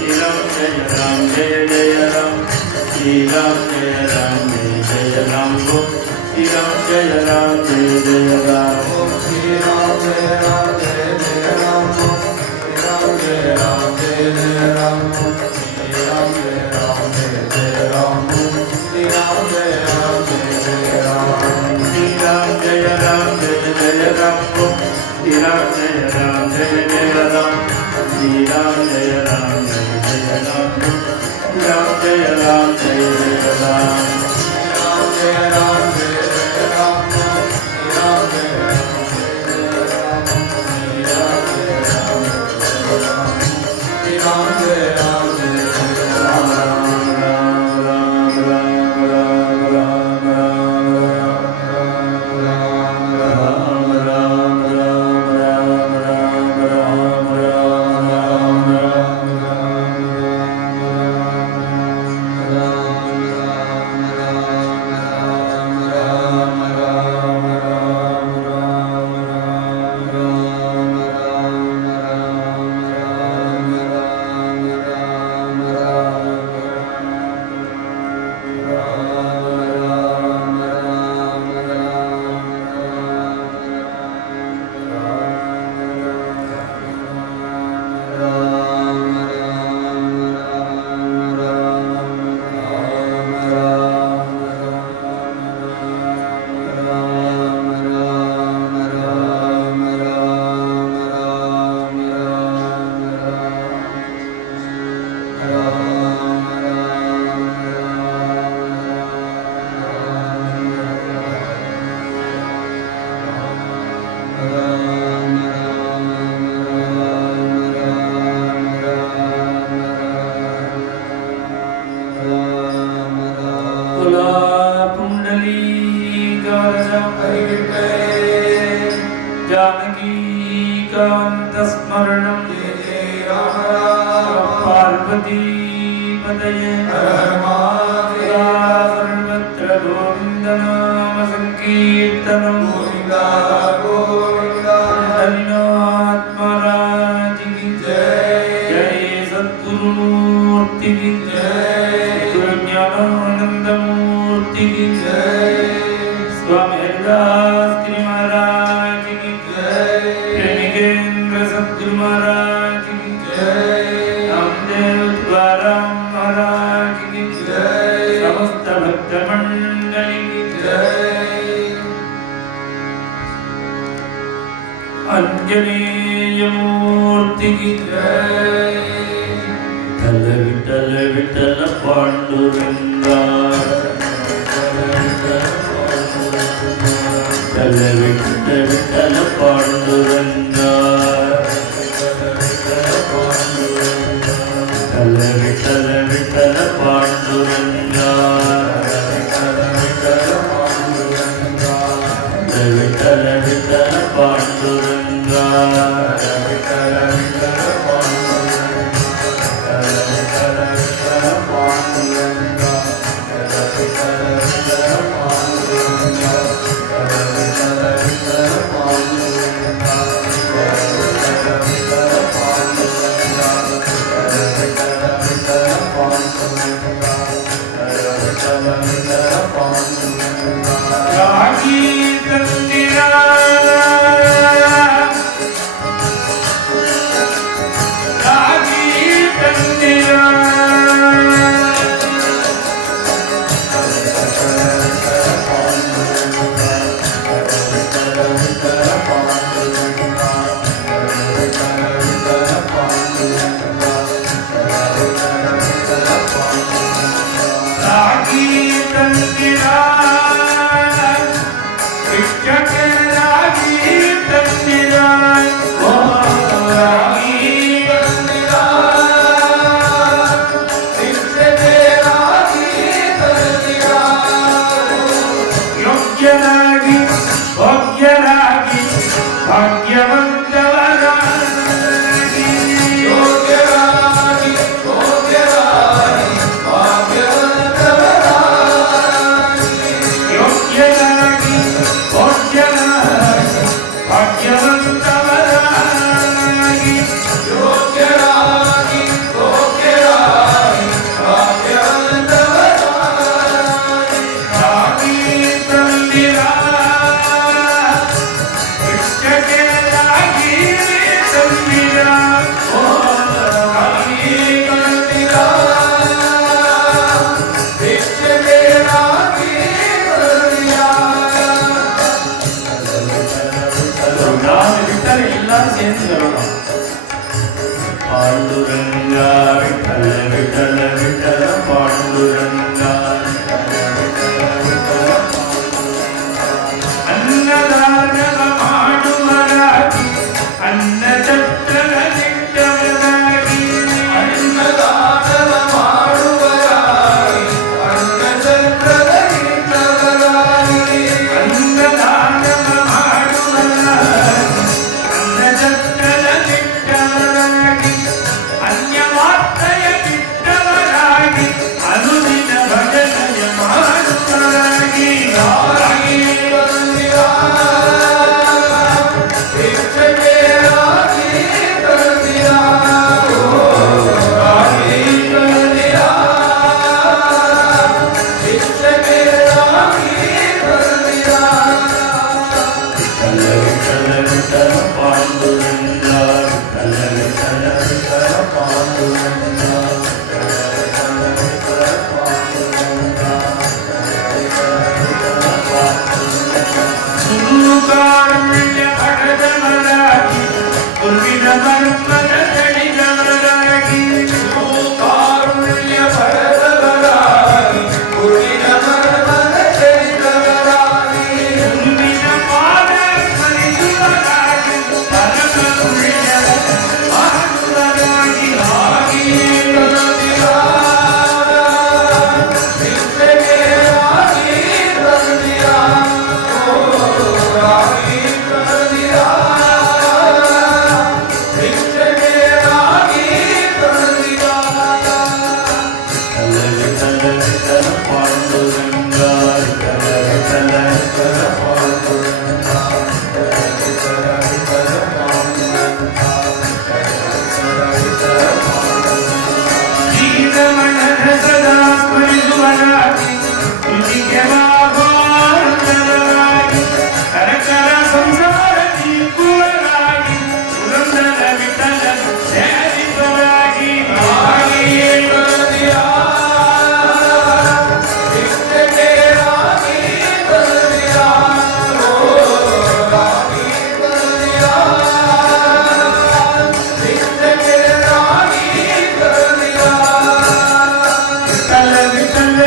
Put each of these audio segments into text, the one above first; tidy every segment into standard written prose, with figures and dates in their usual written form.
Ram Jaya Ram Jaya Jaya Ram Shri Ram Jaya Ram Jaya Jaya Ram Shri Ram Jaya Ram Jaya Jaya Ram Shri Ram Jaya Ram Jaya Jaya Ram Shri Ram Jaya Ram Jaya Jaya Ram Shri Ram Jaya Ram Jaya Jaya Ram Shri Ram Jaya Ram Jaya Jaya Ram Shri Ram Jaya Ram Jaya Jaya Ram Shri Ram Jaya Ram Jaya Jaya Ram Shri Ram Jaya Ram Jaya Jaya Ram Ram Jaya Ram Jaya Jaya Ram Ram Jaya Ram Jaya Jaya Ram Ram Jaya Ram Ram Jaya Ram स्मरणं पार्वती पतये सर्वत्र गोविन्द नाम संकीर्तनं हरिनाथ महाराज की जय। जय सद्गुरुमूर्ति की जय। गुरु ज्ञानानंद मूर्ति की जय। स्वामी हरिदास गिरि महाराज की जय। प्रेमिकेंद्र सद्गुरु महाराज की जय। नामदेव तुकाराम महाराज की जय। समस्त भक्त मंडली की जय। अंजनेय मूर्ति की जय। विठ्ठल विठ्ठल पांडुरंगा विठ्ठल विठ्ठल पांडुरंगा विठ्ठल विठ्ठल पांडुरंगा विठ्ठल विठ्ठल पांडुरंगा विठ्ठल विठ्ठल पांडुरंगा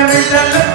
விட்டல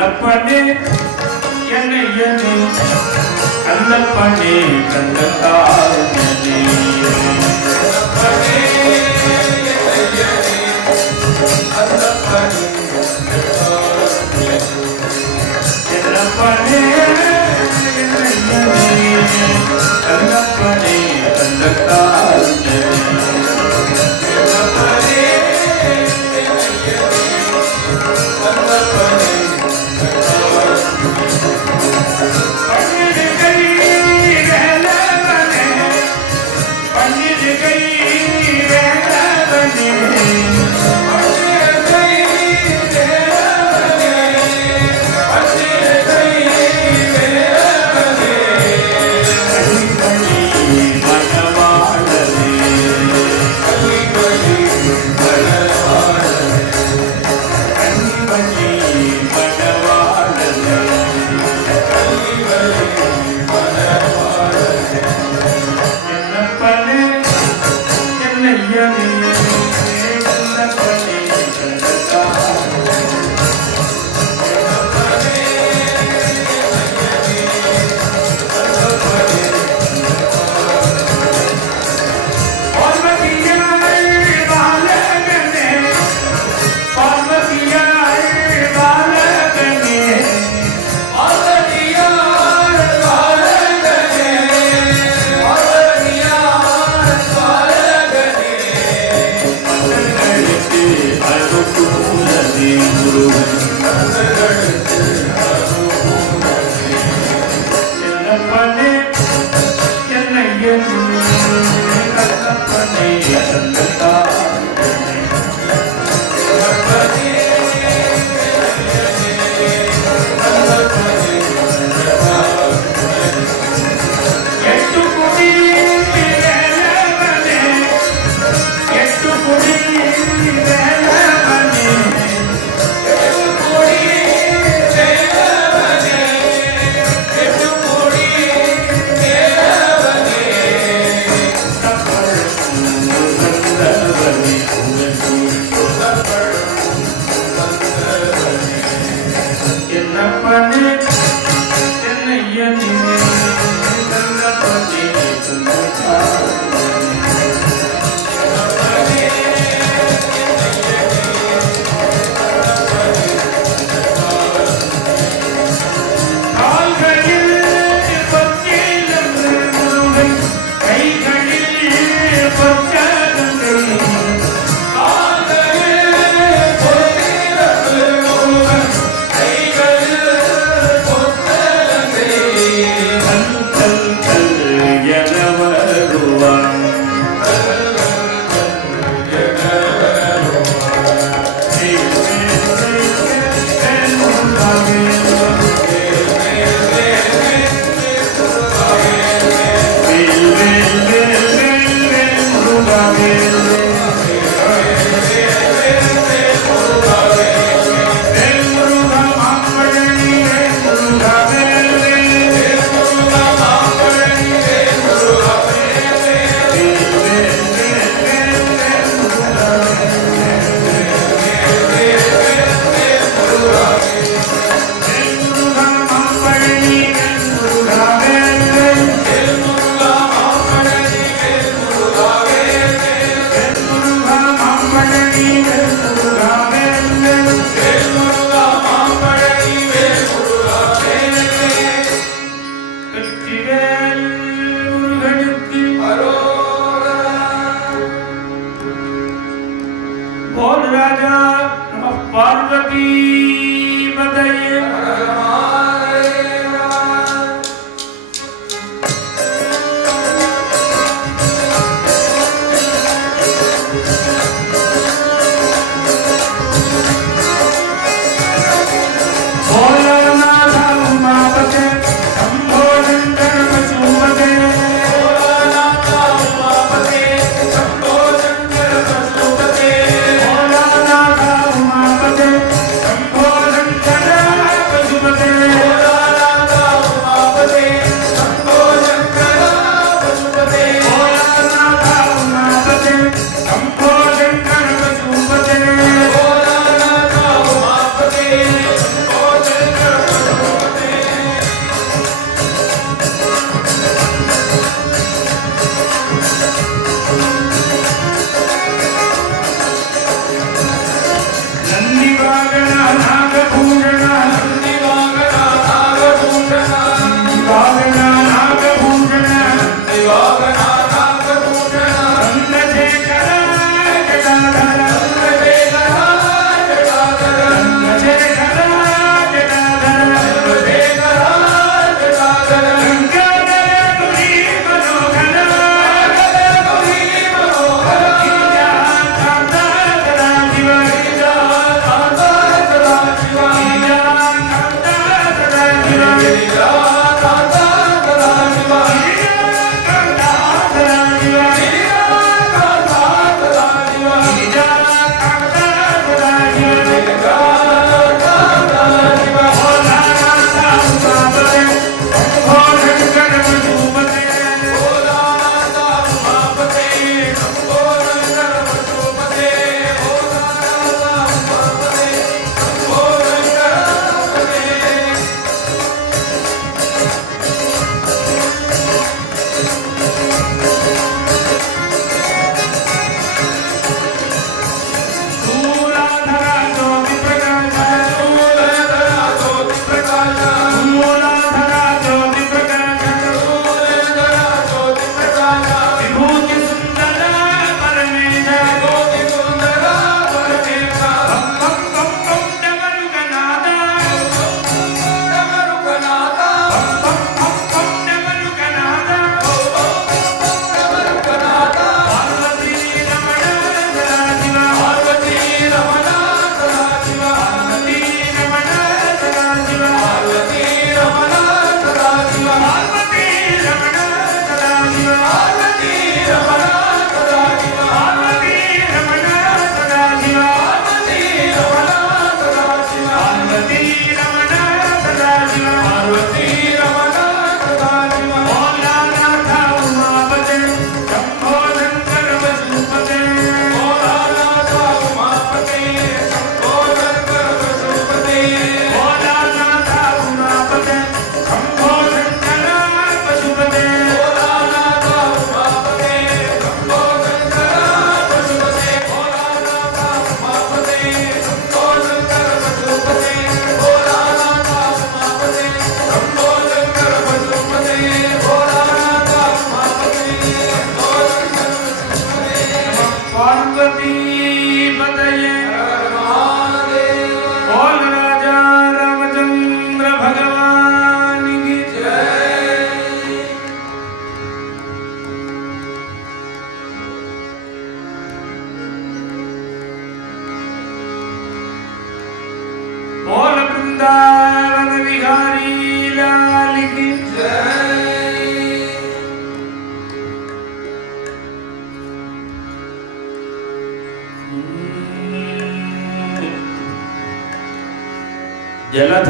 கண்ணப்பனே என்னை எண்ணி கண்ணப்பனே கண்ணத்தாரனே கண்ணப்பனே என்னை எண்ணி கண்ணப்பனே கண்ணத்தாரனே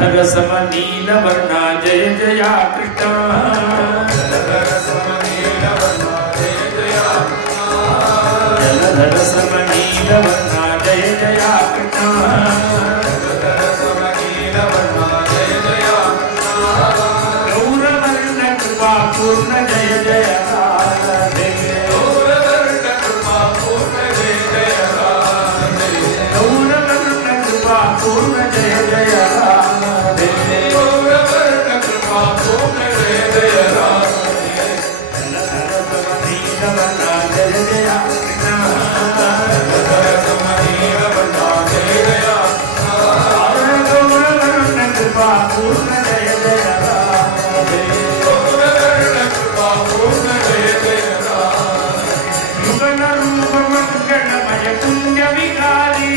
जलधर सम नीलवर्णा जय जया कृष्ण जलधर सम नीलवर्णा जय जया कृष्ण जलधर सम नीलवर्णा जय जया कृष्ण जलधर सम नीलवर्णा जय जया कृष्ण गौरवर्ण कृपा पूर्ण जय जय राधे गौरवर्ण कृपा पूर्ण जय जय राधे गौरवर्ण कृपा पूर्ण जय जय राधे गौरवर्ण कृपा पूर्ण जय जय राधे जलधर सम नीलवर्णा जय जया कृष्ण जलधर सम नीलवर्णा जय जया गौरवर्ण कृपा पूर्ण जय जय राधे गौरवर्ण कृपा पूर्ण जय जय राधे युगल रूप मंगलमय कुंज विहारी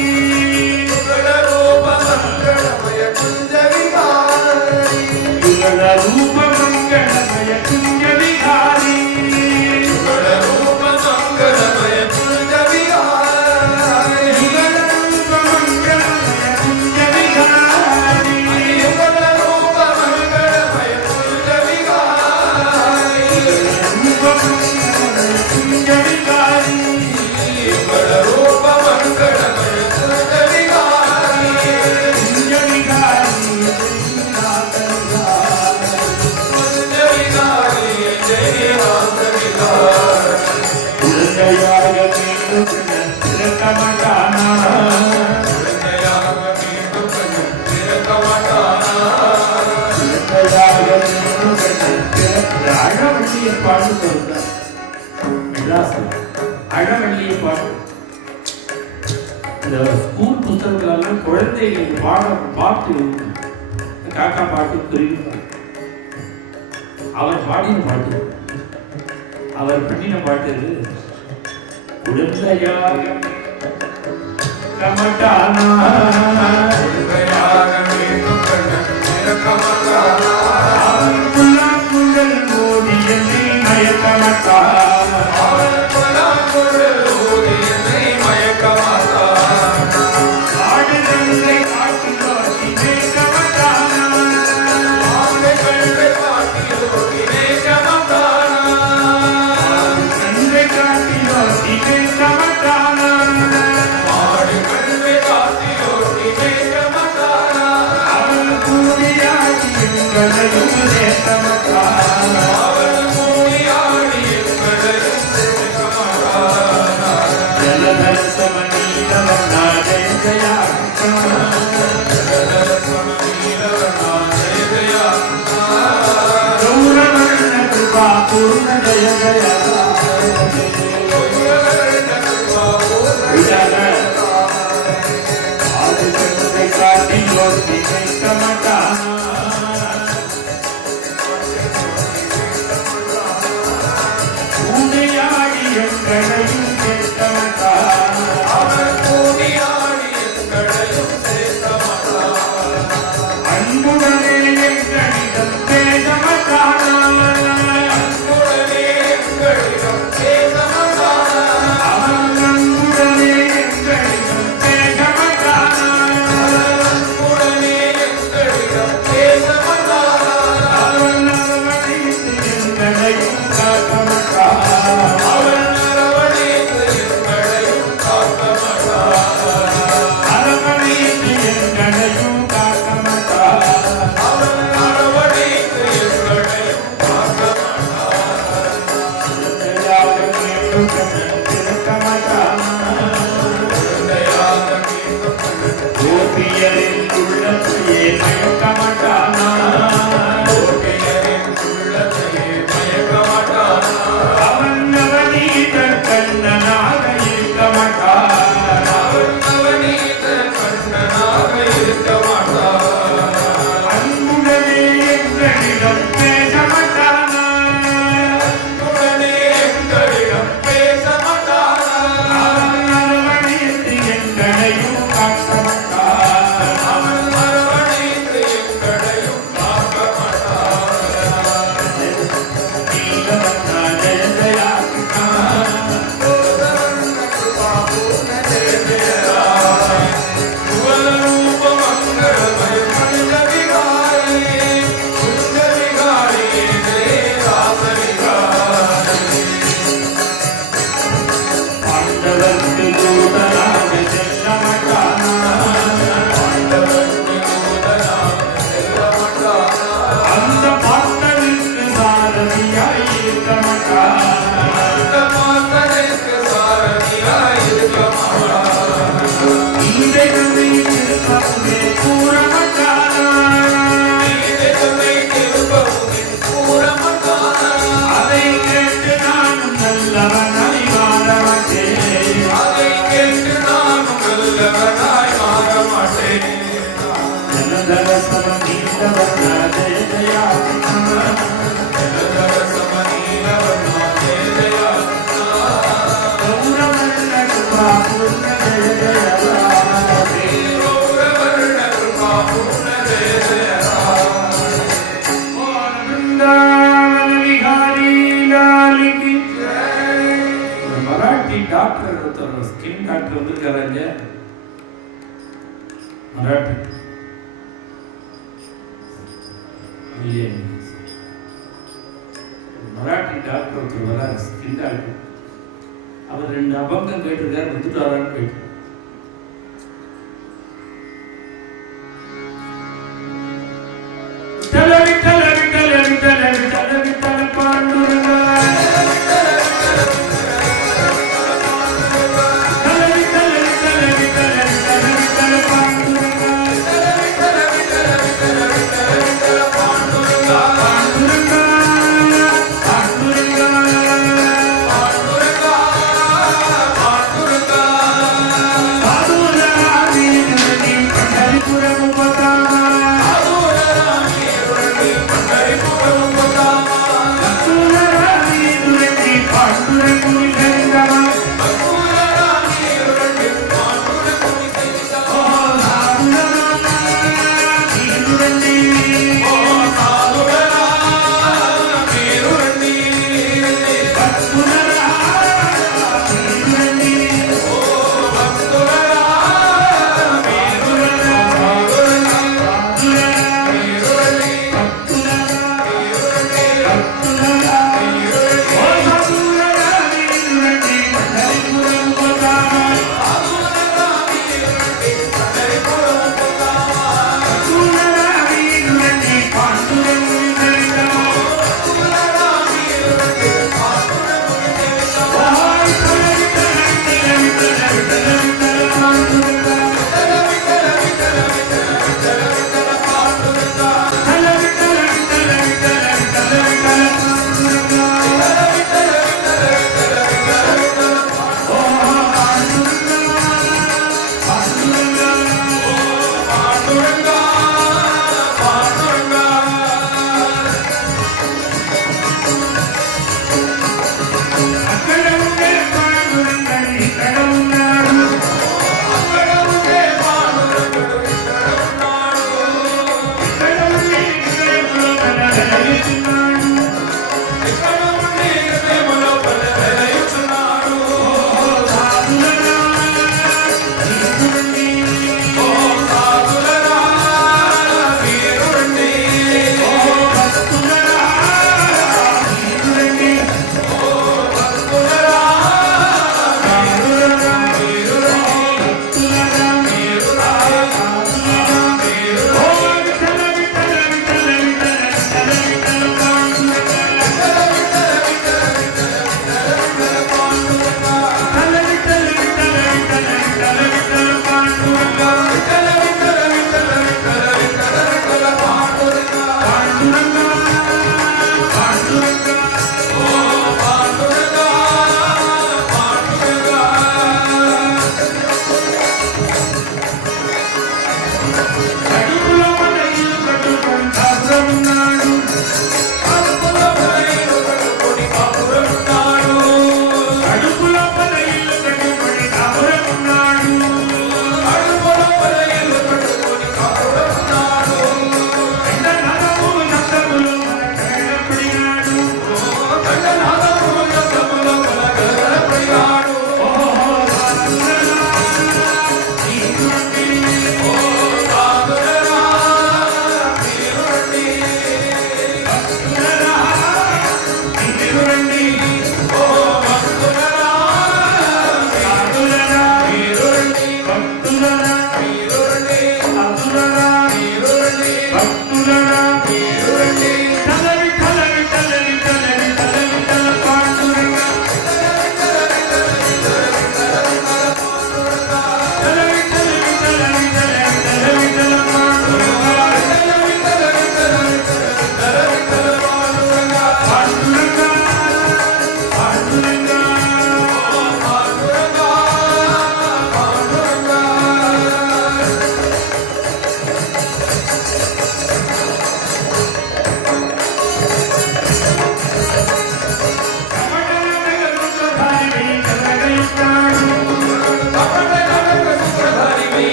युगल रूप मंगलमय कुंज विहारी युगल रूप मंगलमय कुंज विहारी युगल रूप मंगलमय कुंज विहारी युगल रूप मंगलमय कुंज विहारी युगल रूप मंगलमय कुंज विहारी रूप मंगलमय कुंज विहारी युगल रूप मंगलमय कुंज विहारी कुंज विहारी कुंज विहारी जय नाथ विहारी उदयाय कृष्ण तिलकमठाना जयागति दुखन तिरकवटाना அழவள்ளியை பாட்டு அழவள்ளியை பாட்டு இந்த ஸ்கூல் புத்தகங்களெல்லாம் குழந்தைகள் பாட்டு காக்கா பாட்டு குருவி அவர் பாடின பாட்டு அவர் பண்ணின பாட்டு குழந்தையாக கமட்டானா ஜயாகதி துக்கன் திரக்கவட்டானா புல்லாங்குழல் மோதியனை மயக்கமட்டானா அவன் புலாங்குழல் ஊதி என்னை மயக்கமாட்டானா ஆடுதலை காட்டிலோட்டினை கமட்டானா ஆமை கல்வை காட்டிலோடினே கமட்டானா கண்களை காட்டிலோட்டினை கமட்டானா ஆடு கல்வை காட்டிலோடினே கமட்டானா அவன் கூடியாடி எங்களையும் நேர்த்தமட்டானா அவள் மூடியாடி எங்களையும் சேர்க்கமாட்டானா ஜலதர சமநீலவர்ணா ஜெய ஜயா ஜலதர சமநீலவர்ணா ஜெய ஜயா கௌரவர்ண கிருபா பூர்ண ஜய ஜய கௌரவர்ண கிருபா பூர்ண ஜய ஆதிசக்தி காட்டி யோகினை கமட்டானா டாக்டர் ஒருத்தர் ஸ்கின் டாக்டர் வந்திருக்காங்க மராட்டி மராட்டி டாக்டர் ஒருத்தர் வராரு ஸ்கின் டாக்டர் அவர் 2 அபங்கம் கேட்டிருக்காரு வந்துட்டு வரான்னு கேட்டு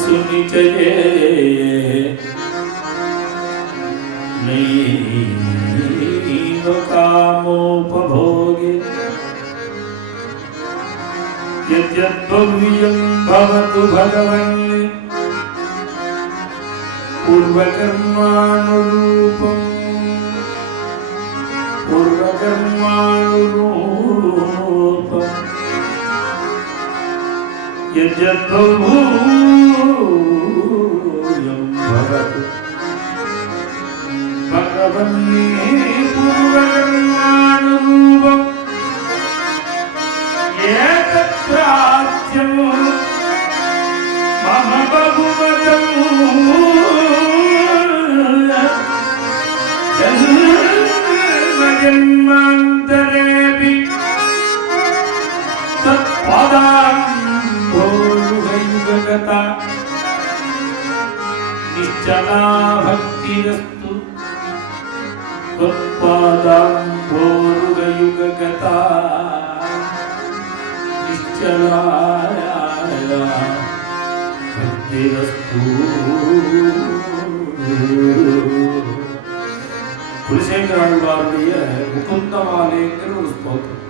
सुनिचये नैव कामोपभोगे यद्यद्भव्यं भवतु भगवन् पूर्वकर्मानुरूपम् यद्यद्भव्यं भवतु भगवन् पूर्वकर्मानुरूपम् एतत्प्राच्यं मम बहुमतं जन्मान्तरेऽपि तत्पदाम्भोरुहैवगता निश्चला भक्तिरस्तु त्वत्पादाम्भोरुहयुगगता निश्चला भक्तिरस्तु குலசேகராழ்வாருடைய முகுந்தமாலைங்கிற ஒரு ஸ்தோத்திரம்.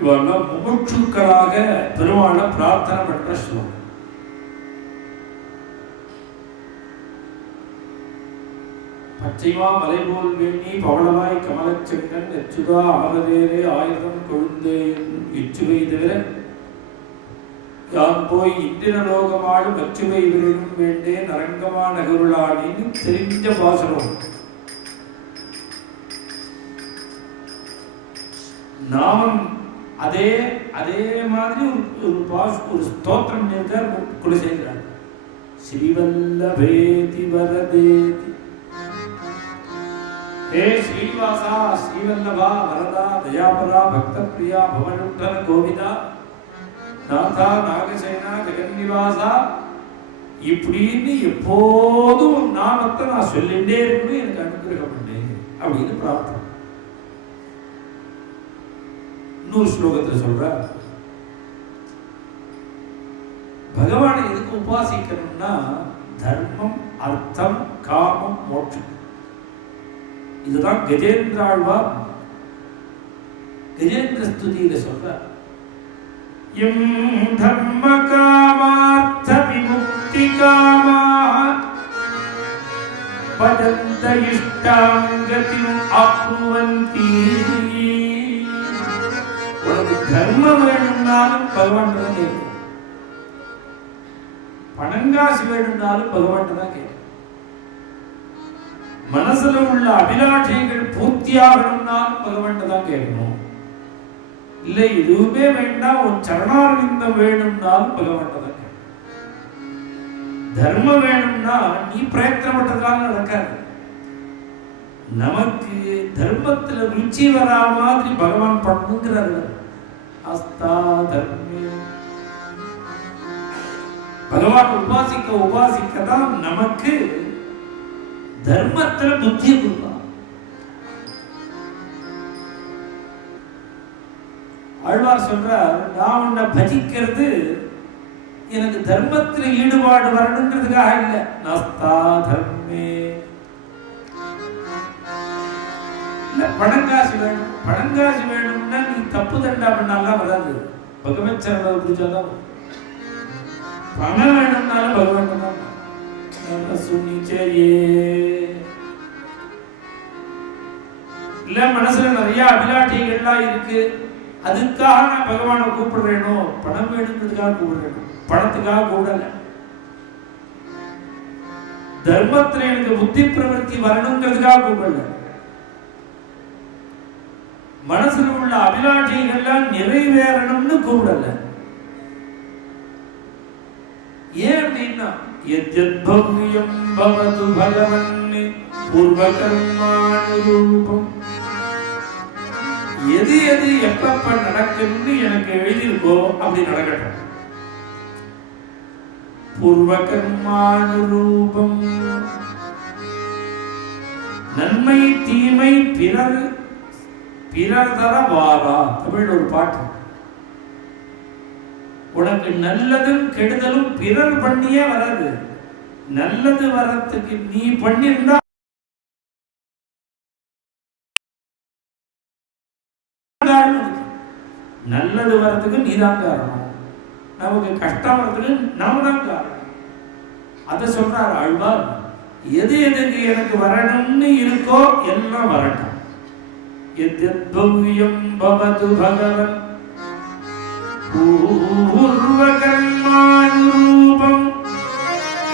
இவெல்லாம் முமுட்சுக்களாக பெருமாளை பிரார்த்தனை பண்ற ஸ்லோகம். பச்சைமா மலைபோல் வேணி பவளமாய் கமலச்செங்கன் எச்சுதா ஆகதேரே ஆயுதம் கொழுந்தேன் இச்சுவை தவிர யான் போய் இந்திரலோகமாடும் அச்சுவை விரலும் வேண்டேன் அரங்கமா நகருளானின்னு தெரிஞ்ச பாசனம். நாமம் அதே அதே மாதிரி ஒரு ஸ்தோத்திரம் நேர்ந்தார் குலசேகரன். ஸ்ரீவல்லபேதி வரதேதி ஹே ஸ்ரீவாசா ஸ்ரீவல்லபா வரதா தயாபரா பக்த பிரியா பவனுட்டன கோவிதா நாதா நாகசேனா ஜெகன்னிவாசா இப்படின்னு எப்போதும் நாமத்தை நான் சொல்லிட்டே இருக்கணும், எனக்கு அனுகிரகம் பண்ணு அப்படின்னு பிரார்த்தனை. இன்னொரு ஸ்லோகத்தில் சொல்ற பகவானை எதுக்கு உபாசிக்கணும்னா தர்மம் அர்த்தம் காமம் மோட்சம். இதுதான் கஜேந்திராழ்வார் கஜேந்திர ஸ்துதியில சொல்ற. யம் தர்ம காமார்த்த விமுக்தி காமாः பதந்த இஷ்டாம் கதிம் ஆப்னுவந்தி. உனக்கு தர்மம் வேணும்னாலும் பகவான் தான் கேட்கும், பணங்காசு வேணும்னாலும் பகவான் தான் கேட்கும், மனசுல உள்ள அபிலாஷைகள் பூர்த்தியாகணும்னாலும் பகவான் தான் கேட்கணும், இல்லை எதுவுமே வேண்டாம் உன் சரணாரவிந்தம் வேணும்னாலும் பகவான் தான் கேட்கணும். தர்மம் வேணும்னா நீ பிரயத்தனப்பட்டதால நடக்காது. நமக்கு தர்மத்துல ருச்சி வரா மாதிரி பகவான் பண்ணுங்கிறாரு. அஸ்தா தர்மே பகவான் உபாசிக்க உபாசிக்கதான் நமக்கு தர்மத்துல புத்தி கொடுப்பான். ஆழ்வார் சொல்றார், நான் உன்னை பஜிக்கிறது எனக்கு தர்மத்துல ஈடுபாடு வரணுங்கிறதுக்காக இல்ல. நஸ்தா தர்மே இல்ல பணங்காசு வேணும். பணங்காசு வேணும்னா நீ தப்பு தண்டா பண்ணாலாம் வராது, பகவத் சரணை புரிஞ்சாதான். பணம் வேணும்னாலும் பகவான் தான். இல்ல மனசுல நிறைய அபிலாஷைகள்லாம் இருக்கு, அதுக்காக நான் பகவானை கூப்பிடுறேனோ, பணம் வேணுங்கிறதுக்காக கூப்பிடுறேனோ, பணத்துக்காக கூடல. தர்மத்துல எனக்கு புத்தி பிரவருத்தி வரணுங்கிறதுக்காக கூப்பிடல, மனசுல உள்ள அபிலாஷைகள்லாம் நிறைவேறணும்னு கூப்பிடல. ஏன் அப்படின்னா யத்யத்பவ்யம் பவது பகவன் பூர்வகர்மானுரூபம். எது எது எப்பப்ப நடக்கும்னு எனக்கு எழுதியிருக்கோ அப்படி நடக்கட்டும். பூர்வகர்மானுரூபம் நன்மை தீமை பிறர் பிறர் தர வாரா. தமிழ் ஒரு பாட்டு. உனக்கு நல்லதும் கெடுதலும் பிறர் பண்ணியே வராது. நல்லது வரத்துக்கு நீ பண்ணியிருந்தா நல்லது வர்றதுக்கு நீதான் காரணம், நமக்கு கஷ்டம் வர்றதுக்கு நாம தான் காரணம். அதை சொல்றார் ஆழ்வார். எது எதுக்கு எனக்கு வரணும்னு இருக்கோ எல்லாம் வரட்டும். எத்யத்பவ்யம் பவது பகவன் பூர்வகர்மானுரூபம்.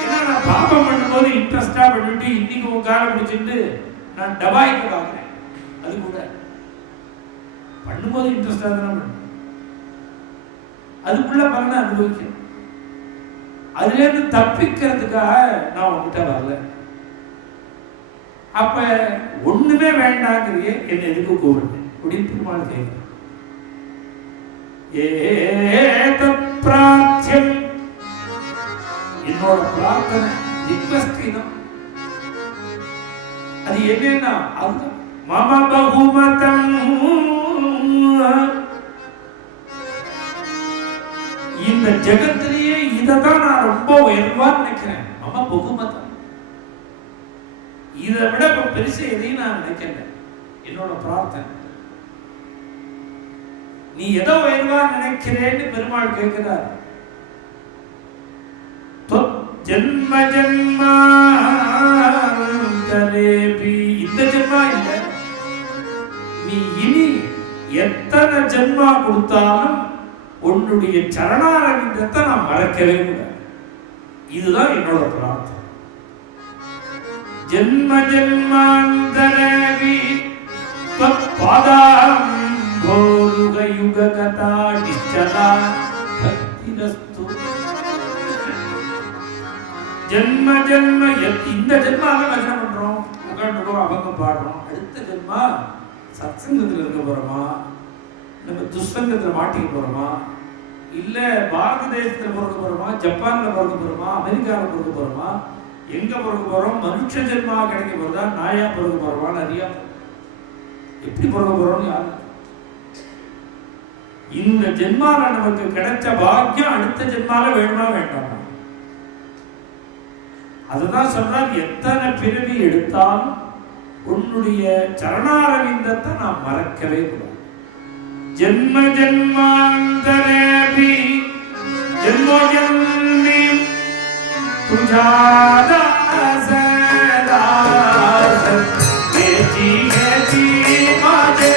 ஏன்னா நான் பாபம் பண்ணும்போது இன்ட்ரெஸ்டா பண்ணிட்டு இன்னைக்கு உன் காலை பிடிச்சிட்டு நான் டபாய்க்கு பார்க்கிறேன். அது கூட பண்ணும்போது இன்ட்ரெஸ்டா தானே பண்ண, அதுக்குள்ள பலனை அனுபவிக்கிறேன். அதுல இருந்து தப்பிக்கிறதுக்காக நான் உங்ககிட்ட வரல. அப்ப ஒண்ணுமே வேண்டாங்கிறியே என்ன எதுக்கு கூப்பிடுங்க அப்படின்னு பெருமாள் கேட்கிறேன். பிரார்த்தியம், என்னோட பிரார்த்தனை ரிக்வெஸ்ட் அது என்னன்னா அது மம பகுமதம். இந்த ஜெகத்திலேயே இதைதான் நான் ரொம்ப உயர்வான்னு நினைக்கிறேன். மம பகுமதம், இதை விட பெருசு எதையும் நான் நினைக்கல. என்னோட பிரார்த்தனை நீ எதோ உயர்வா நினைக்கிறேன்னு பெருமாள் கேட்கிறார். ஜென்ம ஜென்மாந்தரேபி, இந்த ஜென்மா இல்ல, நீ இனி எத்தனை ஜென்மா கொடுத்தாலும் உன்னுடைய சரணாரவிந்தத்தை நான் மறக்கவே கூடாது. இதுதான் என்னோட பிரார்த்தனை. ஜென்ம ஜென்மாந்தரேபி பாதாம் கோருக யுககதா நிச்சலா பக்திரஸ்து. ஜென்ம ஜென்ம இந்த ஜென்மால என்ன பண்றோம்? உட்காந்துருக்கோம், அபங்கம் பாடுறோம். அடுத்த ஜென்மா சத்சங்கத்தில் இருக்க போறோமா, நம்ம துஷ்சங்கத்துல மாட்டிக்க போறோமா, இல்ல பாரத தேசத்துல பிறக்க போறோமா, ஜப்பான்ல பிறக்க போறோமா, அமெரிக்காவில் பிறக்க போறோமா, எங்க பிறக்க போறோம்? மனுஷ ஜென்மா கிடைக்க போறதா, நாயா பிறக்க போறோமா, நிறையா எப்படி பிறக்க போறோம்னு யாரு? இந்த ஜென்மால நமக்கு கிடைச்ச பாக்கியம் அடுத்த ஜென்மால வேணுமா வேண்டாமா? அதுதான் சொல்றார். எத்தனை பிறவி எடுத்தாலும் உன்னுடைய சரணாரவிந்தத்தை நான் மறக்கவே கூடாது. ஜென்ம ஜென்மாந்தரேபி ஜென்மோ ஜென்மி துஜாதாஸ தாஸ கேஜி கேஜி மாஜே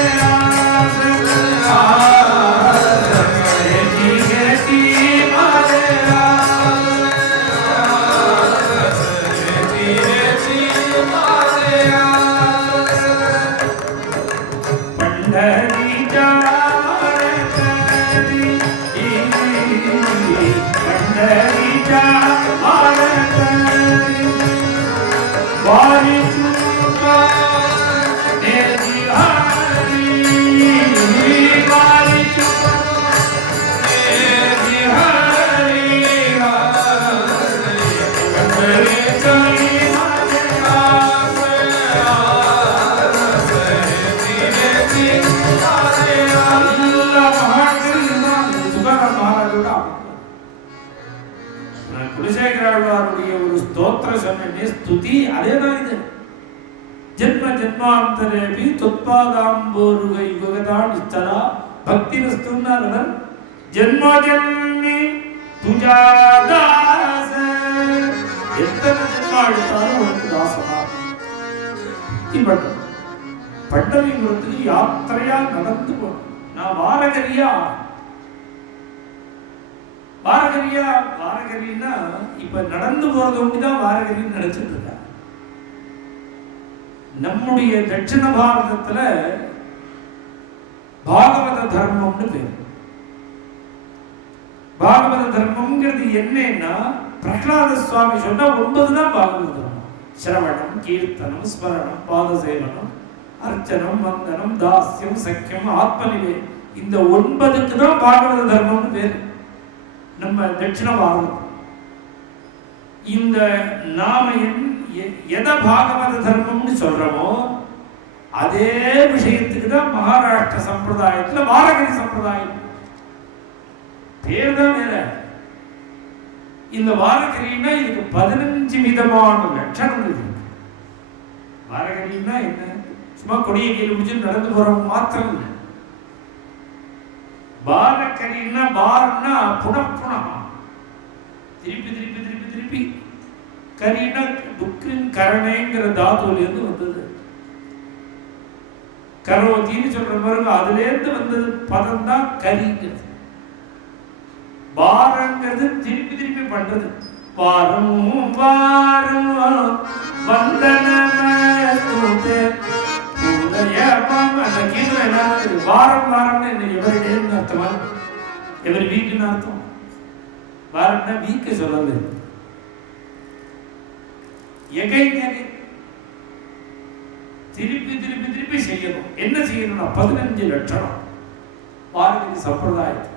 குலசேகராழ்வாருடைய ஒரு ஸ்தோத்திர சொன்னே ஸ்துதி அதேதான் இது. ஜென்ம ஜென்மாந்தரேபி தொத்பாதாம்போருக யுகதா நிச்சலா பக்திரஸ்துன்னார். ஜென்ம ஜென்மி துஜாதாஸ, எத்தனை ஜென்மா எடுத்தாலும் உனக்கு தாசனா. பண்டரிபுரத்துக்கு யாத்திரையா நடந்து போனோம். நான் வாரகரியா வாரகரின்னா இப்ப நடந்து போறது ஒண்ணுதான் வாரகரின்னு நினைச்சிட்டு இருக்க. நம்முடைய தட்சிண பாரதத்துல பாகவத தர்மம்னு பேரு. பாகவத தர்மம்ங்கிறது என்னன்னா, பிரகலாத சுவாமி சொன்னா 9 தான் பாகவத தர்மம். சிரவணம், கீர்த்தனம், ஸ்மரணம், பாதசேவனம், அர்ச்சனம், வந்தனம், தாஸ்யம், சக்கியம், ஆத்மநிலை. இந்த 9க்கு தான் பாகவத தர்மம்னு பேரு நம்ம தட்சிண பாரதம். இந்த நாம எதை பாகவத தர்மம்னு சொல்றோமோ அதே விஷயத்துக்கு தான் மகாராஷ்டிர சம்பிரதாயத்துல வாரகரி சம்பிரதாயம் பேர் தான் வேற. இந்த வாரகரின்னா இதுக்கு 15 விதமான லட்சணங்கள் இருக்கு. வாரகரின்னா என்ன? சும்மா கொடியை கீழே பிடிச்சு நடந்து போறவங்க மாத்திரம் இல்லை. பாரகரின்னா பாரம்னா புனப்புணம், திருப்பி திருப்பி திருப்பி திருப்பி. கரின்னா துக்கின் கரணேங்கிற தாதுல இருந்து வந்தது. கரோதின்னு சொல்ற பாருங்க, அதுல இருந்து வந்தது பதம் தான் கரிங்கிறது. பாரங்கிறது திருப்பி திருப்பி பண்றது. வாரம் வாரம் வந்தனமஸ்துதே அந்த கீதம் என்ன? வாரம் வாரம்னு என்ன? எவரிடேன்னு அர்த்தமா? எவரி வீக்குன்னு அர்த்தம். வாரம்னா வீக்க சொல்லல. எகை திருப்பி திருப்பி திருப்பி செய்யணும். என்ன செய்யணும்னா 15 லட்சணம் வாரகரி சம்பிரதாயம்.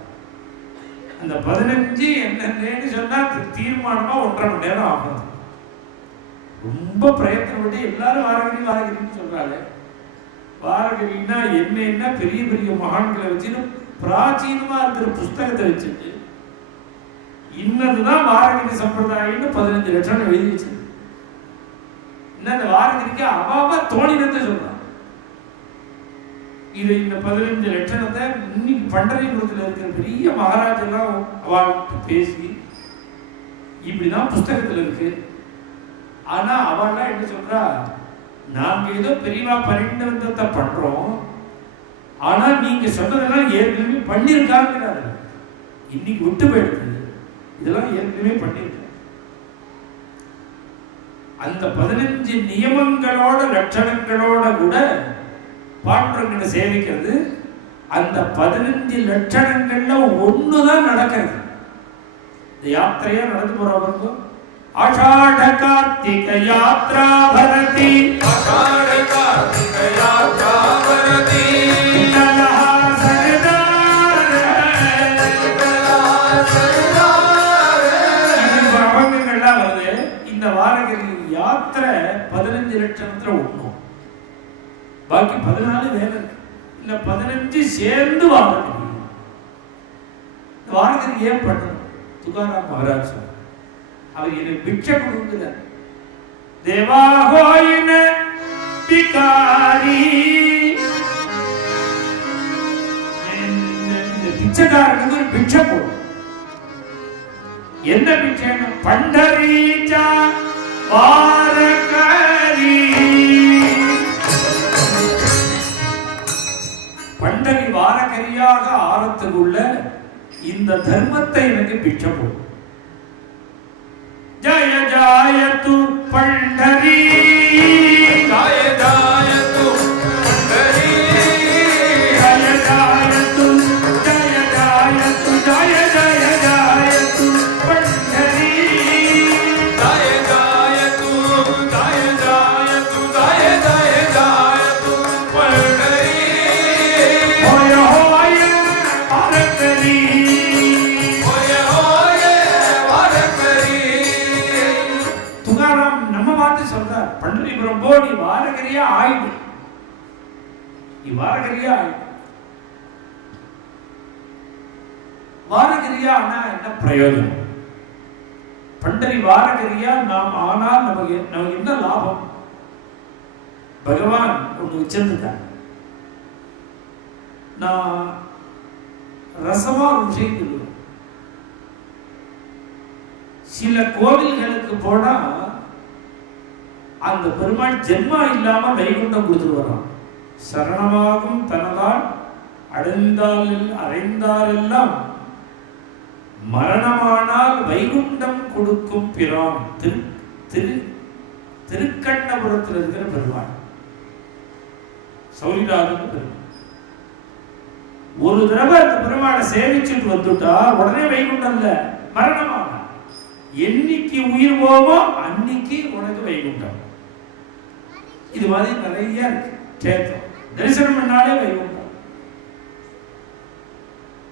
அந்த 15 என்னன்னு சொன்னா தீர்மானமா 1.5 மணி நேரம் ஆகும். ரொம்ப பிரயத்தனப்பட்டு எல்லாரும் வாரகரி வாரகரின்னு சொல்றாங்க. வாரகரின்னா என்ன? பெரிய பெரிய மகான்களை வச்சுன்னு பிராச்சீனமா இருக்கிற புஸ்தகத்தை வச்சுட்டு இன்னதுதான் வாரகரி சம்பிரதாயம்னு 15 லட்சணம் எழுதி வச்சு. இன்னும் அந்த வாரகரிக்கு அவாவா தோணினத்தை சொல்றான். இது இந்த 15 லட்சணத்தை இன்னைக்கு பண்டரிபுரத்தில் இருக்கிற பெரிய மகாராஜெல்லாம் அவள்கிட்ட பேசி இப்படிதான் புஸ்தகத்தில் இருக்கு. ஆனா அவள்லாம் என்ன சொல்றா? நாங்க ஏதோ பெரியவா பரிணாமத்தை பண்றோம், ஆனா நீங்க சொன்னதெல்லாம் ஏற்கனவே பண்ணிருக்காங்கிறாரு. இன்னைக்கு விட்டு போயிடுது. இதெல்லாம் ஏற்கனவே பண்ணிருக்க. அந்த 15 நியமங்களோட லட்சணங்களோட கூட பாண்டவங்களை சேவிக்கிறது. அந்த 15 லட்சணங்கள்ல ஒண்ணுதான் நடக்கிறது. இந்த யாத்திரையா நடந்து போறவங்க ஆஷாட கார்த்திக யாத்ரா பரதி, ஆஷாட கார்த்திக யாத்ரா பரதி, அவங்கெல்லாம் வருது. இந்த வாரகரி யாத்திரை 15 லட்சணத்துல ஒண்ணும், பாக்கி 14 வேலை. இந்த 15 சேர்ந்து வாரகரி. இந்த வாரகரி ஏன் பண்ணணும்? துகாராம் மகாராஜ் சொன்னார், அவர் எனக்கு பிட்சை கொடுக்கிறார். தேவாஹோயின பிகாரி, இந்த பிச்சைக்காரனுக்கு ஒரு பிட்சை போடும். என்ன பிட்சைன்னு? பண்டரீச்சா வாரகரி. பண்டரி வாரகரியாக ஆரத்துக்குள்ள இந்த தர்மத்தை எனக்கு பிட்சை போடும். जय जायतु पंढरी, जय जायतु पंढरी, जय जायतु जय जायतु जय जय जायतु पंढरी, जय जायतु जय जायतु जय जय जायतु पंढरी, होय होय वारकरी, होय होय वारकरी. துகாராம் நம்ம பார்த்து சொல்றார், பண்டரிபுரம் போடி வாரகரியா ஆயிடு, நீ வாரகரியா ஆயிடு. வாரகரியா ஆனா என்ன பிரயோஜனம்? பண்டரி வாரகரியா நாம் ஆனால் நமக்கு என்ன லாபம்? பகவான் ஒன்று வச்சிருந்தார். நான் ரசமா ஒரு விஷயம் சொல்லுவேன். சில கோவில்களுக்கு போனா அந்த பெருமாள் ஜென்மா இல்லாம வைகுண்டம் கொடுத்துட்டு வர்றான். சரணமாகும் தனதால் அடைந்தாரெல்லாம் மரணமானால் வைகுண்டம் கொடுக்கும் பிரான். திருக்கண்ணபுரத்தில் இருக்கிற பெருமாள் சௌரிநாதன் பெருமாள். ஒரு தடவை அந்த பெருமாளை சேவிச்சுட்டு வந்துட்டா உடனே வைகுண்டம் இல்ல, மரணமான. என்னைக்கு உயிர் போவோ அன்னைக்கு உனக்கு வைகுண்டம். இது மாதிரி நிறைய இருக்கு கேட்கும். தரிசனம் பண்ணாலே வைகுண்டம்.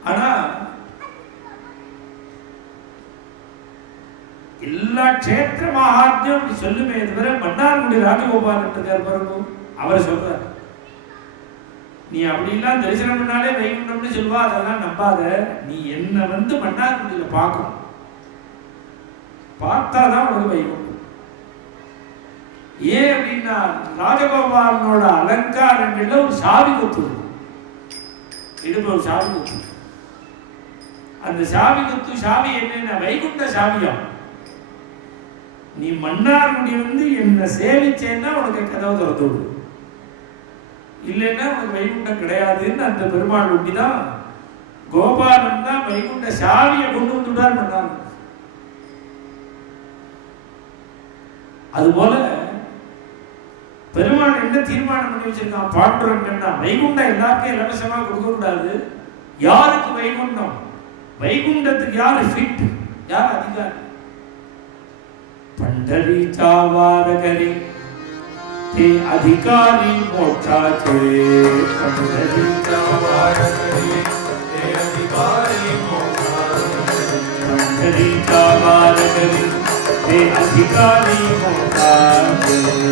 ஆனா எல்லா க்ஷேத்திர மகாத்மியம் சொல்லுமே தவிர மன்னார்குடி ராஜகோபால் இருக்கார் பாருங்க, அவர் சொல்றார் நீ அப்படிலாம் தரிசனம் பண்ணாலே வைகுண்டம்னு சொல்லுவா, அதெல்லாம் நம்பாத. நீ என்ன வந்து மன்னார்குடியில பார்க்கணும், பார்த்தாதான் உனக்கு வைகுண்டம். ஏன் அப்படின்னா ராஜகோபாலனோட அலங்காரங்கள்ல ஒரு சாவி கொத்து, இடுப்பு ஒரு சாவி கொத்து. அந்த சாவி கொத்து சாவி என்னன்னா வைகுண்ட சாவியா. நீ மன்னார்குடி வந்து என்ன சேவிச்சேன்னா உனக்கு கதவு திறந்து விடு, இல்லைன்னா உனக்கு வைகுண்டம் கிடையாதுன்னு அந்த பெருமாள் ஒட்டிதான் கோபாலன் தான் வைகுண்ட சாவியை கொண்டு வந்துட்டார் மன்னார். அதுபோல பெருமாள் என்ன தீர்மானம் பண்ணி வச்சிருக்கான், பாண்டுரங்கன்னா வைகுண்டம் எல்லாருக்கும் இலவசமா கொடுக்க கூடாது. யாருக்கு வைகுண்டம், வைகுண்டத்துக்கு யாரு ஃபிட், யார் அதிகாரி. पंढरीचा वारकरी ते अधिकारी मोक्षाचे, पंढरीचा वारकरी ते अधिकारी मोक्षाचे, पंढरीचा वारकरी ते अधिकारी मोक्षाचे,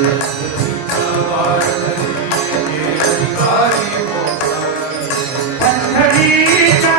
पंढरीचा वारकरी ते अधिकारी मोक्षाचे, पंढरीचा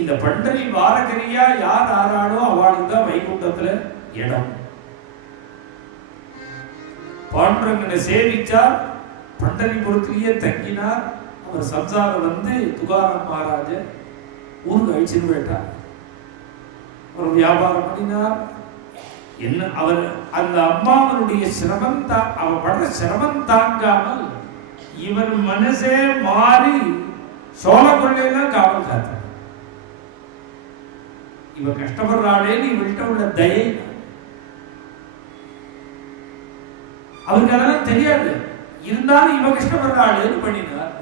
இந்த பண்டரி வாரகரியா யார் ஆறாளோ அவளுக்கு தான் வைகுண்டத்துல இடம். பாண்டுரங்கனை சேவிச்சார், பண்டரிபுரத்திலேயே தங்கினார். அவர் சம்சாரம் வந்து துகாராம் மகாராஜ ஊருக்கு அழிச்சுன்னு போயிட்டார். அவர் வியாபாரம் பண்ணினார். என்ன அவர் அந்த அம்மாவனுடைய சிரமம் அவ படுற சிரமம் தாங்காமல் இவர் மனசே மாறி சோழ கொள்ளையெல்லாம் காவல் காத்தார். இவ கஷ்டப்படுறாளேன்னு இவள்கிட்ட உள்ள தயை அவருக்கு அதெல்லாம் தெரியாது. இருந்தாலும் இவ கஷ்டப்படுறாளேன்னு பண்ணினார்.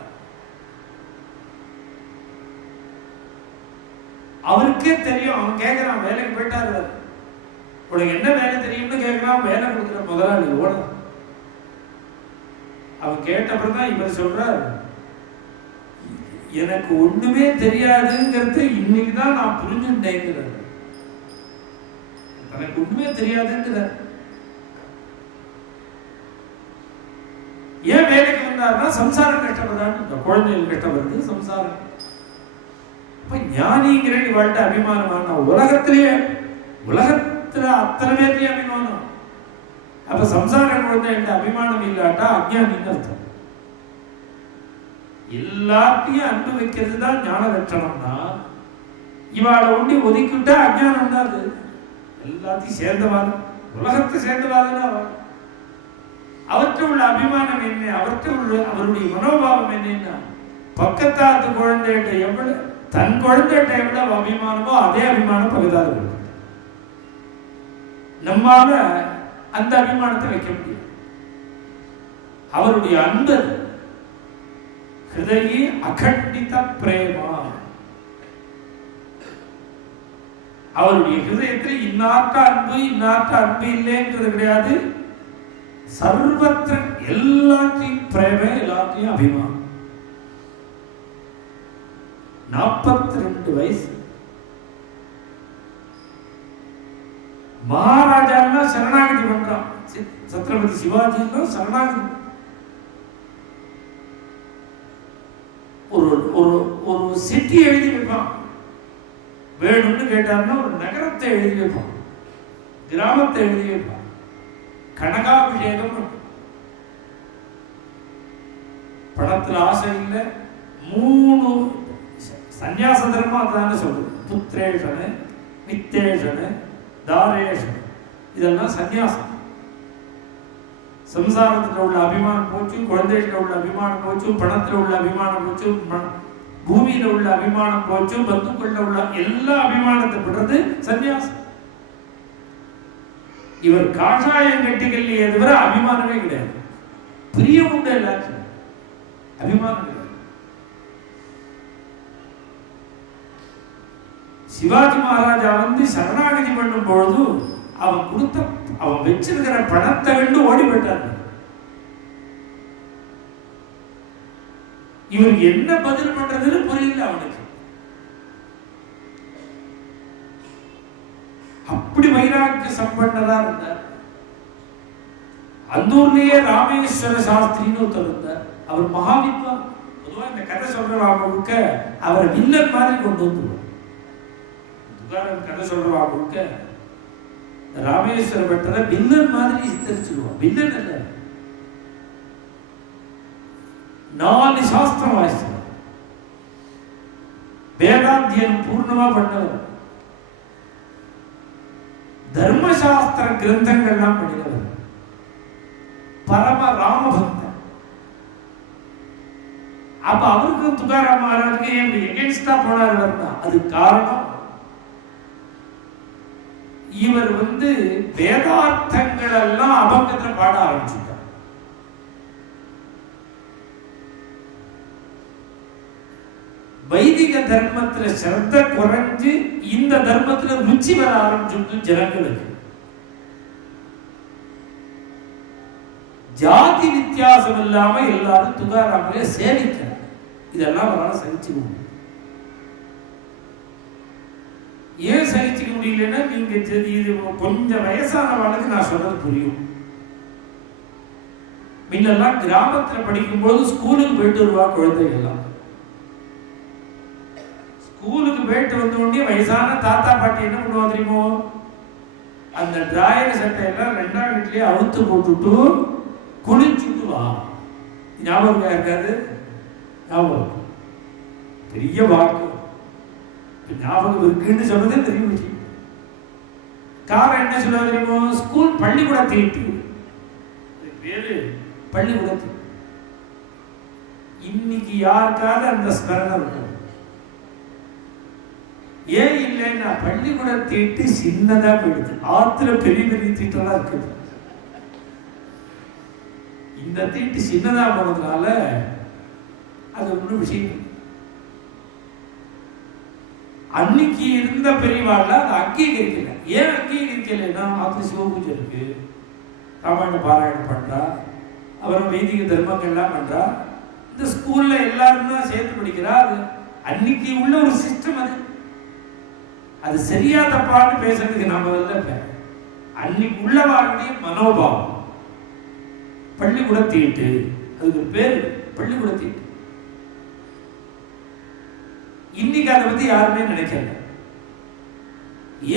அவருக்கே தெரியும். அவன் கேட்கிறான், வேலைக்கு போயிட்டாரு, உனக்கு என்ன வேலை தெரியும்னு கேட்கிறான். வேலை கொடுக்குற முதலாளி ஓட. அவன் கேட்டப்பறம் தான் இவர் சொல்றார், எனக்கு ஒண்ணுமே தெரியாதுங்கிறது இன்னைக்கு தான் நான் புரிஞ்சுட்டேங்கிறார். எனக்கு ஒண்ணுமே தெரியாதுங்கிறார். ஏன் வேலைக்கு வந்தாருன்னா சம்சாரம் கஷ்டப்படுறான்னு, குழந்தைகள் கஷ்டப்படுறது சம்சாரம். இப்ப ஞானிங்கிற வாழ்க்கை அபிமானமான உலகத்துல அத்தனை பேர்லயும் அபிமானம். அப்ப சம்சார குழந்தை அபிமானம் இல்லாட்டா அஜ்ஞானின்னு அர்த்தம். எல்லாத்தையும் அன்பு வைக்கிறது தான் ஞான லட்சணம்னா, இவாளை ஒண்டி ஒதுக்கிவிட்டா அஜ்ஞானம் தான். அது எல்லாத்தையும் சேர்ந்தவாறு, உலகத்தை சேர்ந்தவாறுன்னா அவர்கிட்ட உள்ள அபிமானம் என்ன, அவர்கிட்ட உள்ள அவருடைய மனோபாவம் என்னன்னா, பக்கத்தாத்து குழந்தைகிட்ட எவ்வளவு தன் குழந்தைகிட்ட எவ்வளவு அபிமானமோ அதே அபிமானம் பகுதாது. நம்மால அந்த அபிமானத்தை வைக்க முடியும். அவருடைய அன்பு ஹிருதயே அகண்டித பிரேமா. அவருடைய ஹிருதயத்தில் இன்னார்ட்ட அன்பு இன்னார்ட்ட அன்பு இல்லைன்றது கிடையாது. சர்வத்திர எல்லாத்தையும் பிரேம, எல்லாத்தையும் அபிமானம். 42 வயசு மகாராஜா சரணாகதி பண்றான். சத்ரபதி சிவாஜி சரணாகதி. ஒரு சிட்டி எழுதி வைப்பான். வேணும்னு கேட்டாருன்னா ஒரு நகரத்தை எழுதி வைப்பான், கிராமத்தை எழுதி வைப்பான். கனகாபிஷேகம். பணத்துல ஆசை இல்லை. 3 சந்நியாச தர்மம் அதான சொல்றது. புத்திரேஷனு, வித்தேஷனு, தாரேஷன், இதெல்லாம் சந்நியாசம். சம்சாரத்தில் உள்ள அபிமானம் போச்சு, குழந்தைகள் உள்ள அபிமானம் போச்சு, பணத்தில் உள்ள அபிமானம் போச்சு, பூமியில உள்ள அபிமானம் போச்சு, பந்துக்குள்ள உள்ள எல்லா அபிமானத்தை விடுறது சன்னியாசம். இவர் காஷாயம் கட்டிக்கல்லையே தவிர அபிமானமே கிடையாது. பிரியம் உண்டு எல்லாச்சும், அபிமானம் கிடையாது. சிவாஜி மகாராஜா வந்து சரணாகதி பண்ணும் பொழுது அவன் வச்சிருக்கிற பணத்தை கண்டு ஓடி போயிட்டார். இவருக்கு என்ன பதில் பண்றதுன்னு புரியல அவனுக்கு. அப்படி வைராக்கிய சம்பன்னரா இருந்தார். அந்த ஊர்லயே ராமேஸ்வர சாஸ்திரின்னு ஒருத்தர் இருந்தார். அவர் மகாவித்வான். பொதுவா இந்த கதை சொல்றவாங்க அவரை வில்லன் மாதிரி கொண்டு வந்துருவார். கதை சொல்றவாங்க ராமேஸ்வர பட்டரை வில்லன் மாதிரி சித்தரிச்சிருவான். வில்லன் அல்ல, 4 சாஸ்திரம் வாசித்தார். வேதாத்தியனம் பூர்ணமா பண்ணவர். தர்மசாஸ்திர கிரந்தங்கள்லாம் படிக்கிறவர். பரம ராமபக்தன். அப்ப அவருக்கு துகாராம் மகாராஜுக்கு எகென்ஸ்டா போனார். அது காரணம் இவர் வந்து வேதார்த்தங்கள் எல்லாம் அபங்கத்துல பாட ஆரம்பிச்சுட்டார். வைதிக தர்மத்துல சிரத்த குறைஞ்சு இந்த தர்மத்துல ருச்சி வர ஆரம்பிச்சு ஜனங்களுக்கு. ஜாதி வித்தியாசம் இல்லாம எல்லாரும் துகாராமலே சேவிக்க. இதெல்லாம் அவரால் சகிச்சுக்க முடியும். ஏன் சகிச்சுக்க முடியலன்னா நீங்க இது கொஞ்சம் வயசானவங்களுக்கு நான் சொல்றது புரியும். முன்னெல்லாம் கிராமத்துல படிக்கும் போது ஸ்கூலுக்கு போயிட்டு வருவா குழந்தைகள்லாம். ஸ்கூலுக்கு போயிட்டு வந்த உடனே வயசான தாத்தா பாட்டி என்ன பண்ணுவா தெரியுமோ, அந்த டிராயர் சட்டையெல்லாம் 2ஆம் வீட்லயே அவுத்து போட்டுட்டு குளிச்சுட்டு வா. ஞாபகம் இருக்காது? ஞாபகம் பெரிய வாக்கு. ஞாபகம் இருக்குன்னு சொன்னதே பெரிய விஷயம். காரணம் என்ன சொல்ல தெரியுமோ, ஸ்கூல் பள்ளிக்கூட தீட்டு பேரு பள்ளிக்கூட. இன்னைக்கு யாருக்காவது அந்த ஸ்மரணை இருக்கும்? ஏன் இல்லைன்னா பள்ளிக்கூட தீட்டு சின்னதா போயிடுது. ஆத்துல பெரிய பெரிய தீட்டெல்லாம் இருக்குது. இந்த தீட்டு சின்னதா போனதுனால அது ஒன்றும் விஷயம். அன்னைக்கு இருந்த பெரியவாள் அதை அங்கீகரிக்கல. ஏன் அங்கீகரிக்கலைன்னா ஆத்துல சிவ பூஜை இருக்கு, ராமாயண பாராயணம் பண்றா, அப்புறம் வைதிக தர்மங்கள்லாம் பண்றா. இந்த ஸ்கூல்ல எல்லாரும் தான் சேர்த்து படிக்கிறா. அது அன்னைக்கு உள்ள ஒரு சிஸ்டம். அது சரியா தப்பான்னு பேசுறதுக்கு நாம இல்லை. அன்னைக்கு உள்ளவாளுடைய மனோபாவம் பள்ளிக்கூட தீட்டு. அதுக்கு பேரு பள்ளிக்கூட தீட்டு. இன்னைக்கு அதை பத்தி யாருமே நினைக்கல.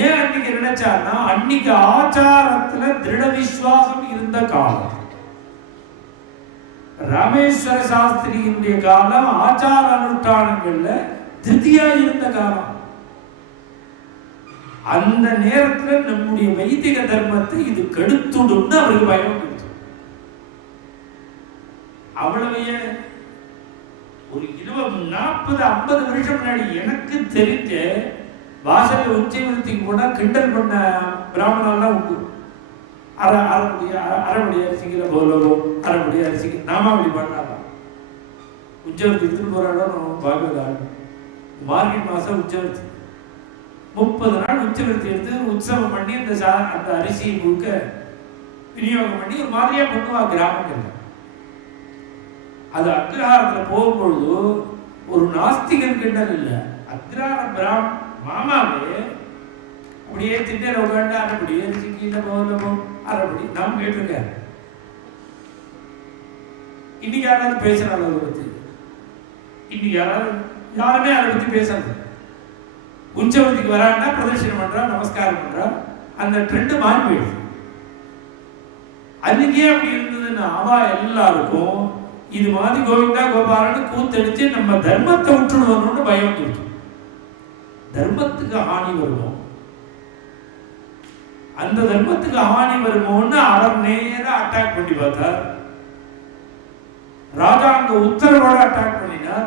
ஏன் அன்னைக்கு நினைச்சாருன்னா, அன்னைக்கு ஆச்சாரத்துல திருட விசுவாசம் இருந்த காலம். ராமேஸ்வர சாஸ்திரியினுடைய காலம் ஆச்சார அனுஷ்டானங்கள்ல திருப்தியா இருந்த காலம். அந்த நேரத்துல நம்முடைய வைதிக தர்மத்தை இது கெடுத்துடும்னு அவருக்கு பயம் கொடுத்து. அவ்வளவையே ஒரு 20, 40, 50 வருஷம் முன்னாடி எனக்கு தெரிஞ்ச வாசல்ல உச்சவரத்துக்கு கூட கிண்டல் பண்ண பிராமணெல்லாம் உண்டு. அரைபடி அரிசிக்கிற போலவும் அரைபடி அரிசிக்கு நாமாவளி பண்ணாங்க. உச்சவரத்து எடுத்துட்டு போறாடோ நம்ம பாக்குறதா. மார்கழி மாசம் உச்சவரத்து 30 நாள் உச்சவரத்து எடுத்து உற்சவம் பண்ணி அந்த அரிசியை முழுக்க விநியோகம் பண்ணி ஒரு மாதிரியா பண்ணுவா கிராமங்கள். அது அக்ரஹாரத்துல போகும்பொழுது ஒரு நாஸ்திகன் கிண்டல் இல்லை. அக்ரஹார மாமாவே அப்படியே திண்டல உட்காந்து அரைப்படி அரிசி கீழே போகல அரைப்படி நாம் கேட்டிருக்க. இன்னைக்கு யாராவது பேசுறாங்க அதை பத்தி? இன்னைக்கு யாருமே அதை பத்தி பேசுறது. உஞ்சவரத்துக்கு வரான்னா பிரதர்ஷனம் பண்றா, நமஸ்காரம் பண்றா. அந்த ட்ரெண்ட் மாறி போயிடுது. அன்னைக்கே அப்படி இருந்ததுன்னா அவா எல்லாருக்கும் இது மாதிரி கோவிந்தா கோபாலன்னு கூத்தடிச்சு நம்ம தர்மத்தை விட்டுடுவோம்னு பயம் கொடுத்து. தர்மத்துக்கு ஹானி வருவோம், அந்த தர்மத்துக்கு ஹானி வருமோன்னு அவர் நேர அட்டாக் பண்ணி பார்த்தார். ராஜாங்க உத்தரவோட அட்டாக் பண்ணினார்.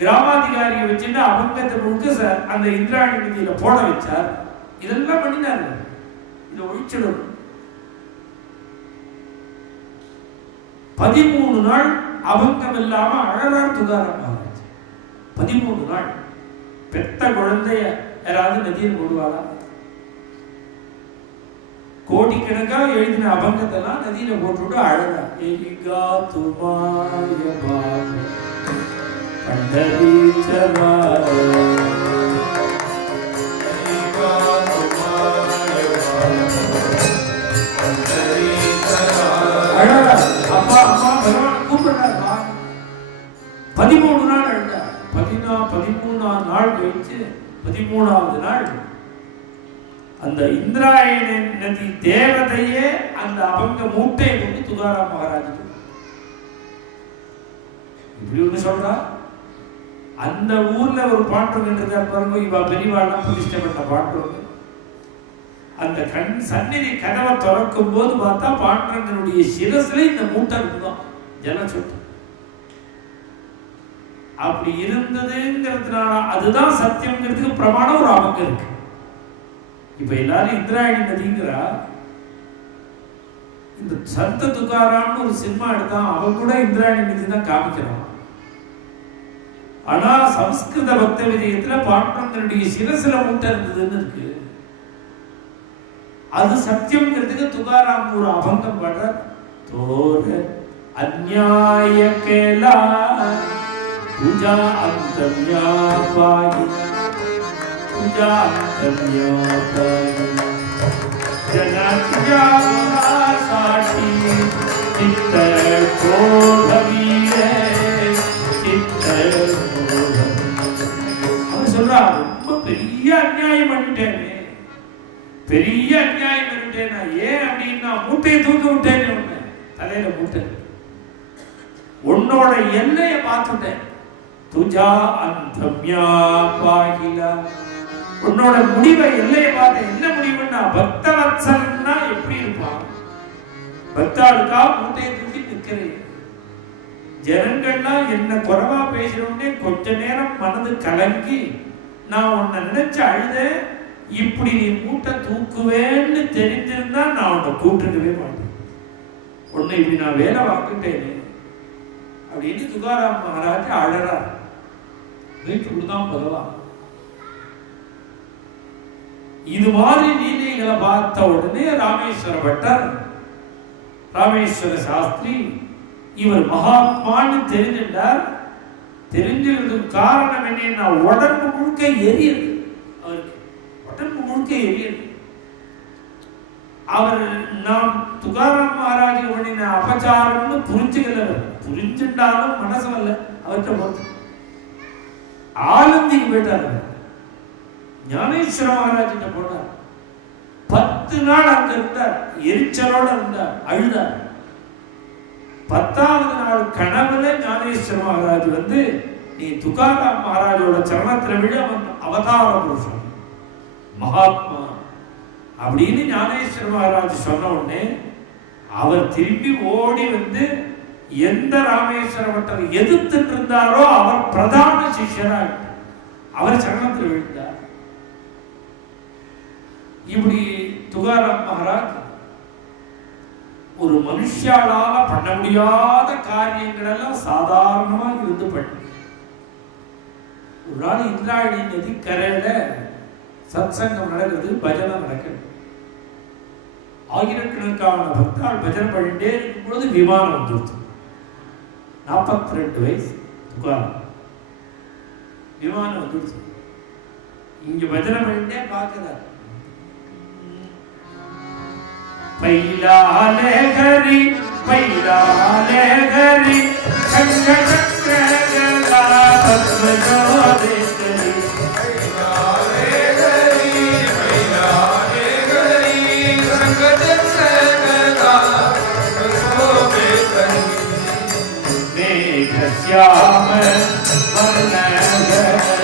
கிராமாதிகாரியை வச்சுட்டு அவங்கத்தை முழுக்க அந்த இந்திராணி நிதியில போட வச்சார். இதெல்லாம் பண்ணினார். இதை ஒழிச்சிடும். 13 நாள் அபங்கம் இல்லாம அழகார் துகாராம் மகாராஜ். 13 நாள் பெத்த குழந்தைய யாராவது நதியில் போடுவாளா? கோடிக்கணக்காக எழுதின அபங்கத்தெல்லாம் நதியில போட்டுவிட்டு அழகா எலிகா துமாயமா பண்டரீச்சரா அழகா அப்பா அம்மா பகவான் கூப்பிடுறாருமா. 13 நாள் அழுதார். 13ஆம் நாள் கழிச்சு 13வது நாள் அந்த இந்திராயணி நதி தேவதையே அந்த அபங்க மூட்டையை கொண்டு துகாராம் மகாராஜுக்கு இப்படி ஒண்ணு சொல்றா. அந்த ஊர்ல ஒரு பாண்டவன் இருக்கார் பாருங்க, இவ பெரியவாள்லாம் பிரதிஷ்டை பண்ண பாண்டவன். அந்த சந்நிதி கதவை திறக்கும் போது பார்த்தா பாண்டவனுடைய சிரசுல இந்த மூட்டை இருக்குதான் ஜல சொட்டு. அப்படி இருந்ததுங்கிறதுனால அதுதான் சத்தியம்ங்கிறதுக்கு பிரமாணம் ஒரு அபங்க இருக்கு. இப்ப எல்லாரும் இந்திராயணி நதிங்கிறா. இந்த சந்த துகாராம்னு ஒரு சினிமா எடுத்தான், அவன் கூட இந்திராயணி நதி தான் காமிக்கிறான். ஆனா சம்ஸ்கிருத பக்த விஜயத்துல பாண்டவனுடைய சிரசுல மூட்டை இருந்ததுன்னு இருக்கு. அது சத்தியம்ங்கிறதுக்கு துகாராம் ஒரு அபங்கம் பண்ற. தோர அந்நியாய கேலா பூஜா அந்தர்யாபாயி பூஜா அந்தர்யாபாயி ஜனத்யா சாட்டி சித்த கோதவீரே சித்த கோதவீரே. அவன் சொல்றா, ரொம்ப பெரிய அநியாயம் பண்ணிட்டேனே, பெரிய அநியாயம் பண்ணிட்டேனா. ஏன் அப்படின்னா மூட்டையை தூக்க விட்டேன்னு ஒண்ணு தலையில மூட்டை. உன்னோட எல்லையை பார்த்துட்டேன். துஜா அந்தம்யா பாகிலா, உன்னோட முடிவை எல்லையை பார்த்தேன். என்ன முடிவுன்னா பக்தவத்சலன்னா எப்படி இருப்பான்? பக்தாளுக்கா மூட்டையை தூக்கி நிற்கிறேன். ஜனங்கள்லாம் என்ன குறைவா பேசுறோன்னே கொஞ்ச நேரம் மனது கலங்கி நான் உன்னை நினைச்சு அழுதேன். இப்படி நீ மூட்டை தூக்குவேன்னு தெரிஞ்சிருந்தா நான் உன்னை கூப்பிட்டுக்கவே மாட்டேன். உன்னை இப்படி நான் வேலை வாங்கிட்டேனே அப்படின்னு துகாராம் மகாராஜ் அழறார். வீட்டுக்குதான் பகவான் இது மாதிரி நீதிகளை பார்த்த உடனே ராமேஸ்வர பட்டர், ராமேஸ்வர சாஸ்திரி இவர் மகாத்மான்னு தெரிஞ்சிட்டார். தெரிஞ்சிருந்ததுக்கு காரணம் என்னன்னா உடம்பு முழுக்க எரியுது. அவருக்கு உடம்பு முழுக்க எரியுது. அவர் நாம் துகாராம் மகாராஜ பண்ணின அபச்சாரம்னு புரிஞ்சுக்கல. புரிஞ்சுட்டாலும் மனசு வரல அவர்கிட்ட போறது. ஆலந்திக்கு போயிட்டார். ஞானேஸ்வர மகாராஜிட்ட போனார். 10 நாள் அங்க இருந்தார். எரிச்சலோட இருந்தார், அழுதார். 10வது நாள் கனவுல ஞானேஸ்வர மகாராஜ் வந்து நீ துகாராம் மகாராஜோட சரணத்துல விட அவன் அவதார புருஷன் மகாத்மா அப்படின்னு ஞானேஸ்வர மகாராஜ் சொன்ன உடனே அவர் திரும்பி ஓடி வந்து எந்த ராமேஸ்வர பட்டர் எதிர்த்துட்டு இருந்தாரோ அவர் பிரதான சிஷ்யரா அவர் சரணத்தில் விழுந்தார். இப்படி துகாராம் மகாராஜ் ஒரு மனுஷாலால பண்ண முடியாத காரியங்கள் எல்லாம் சாதாரணமா இருந்து பண்ணி ஒரு நாள் இந்திராயணி நதி கரையில சத்சங்கம் நடக்குது, பஜனை நடக்குது. ஆயிரக்கணக்கான பக்தால் பஜனை பண்ணிட்டே இருக்கும் பொழுது விமானம் வந்துருச்சு. 42 வயசு துகாராம். விமானம் வந்துருச்சு. இங்க பஜனை பண்ணிட்டே பார்க்கிறார். பைலாலே ஹரி பைலாலே ஹரி சங்க சக்கரகலா பத்மஜோதே ஹரி பைலாலே ஹரி பைலாலே ஹரி சங்க சக்கரகலா பத்மஜோதே ஹரி மேகஸ்யாம வர்ணகரி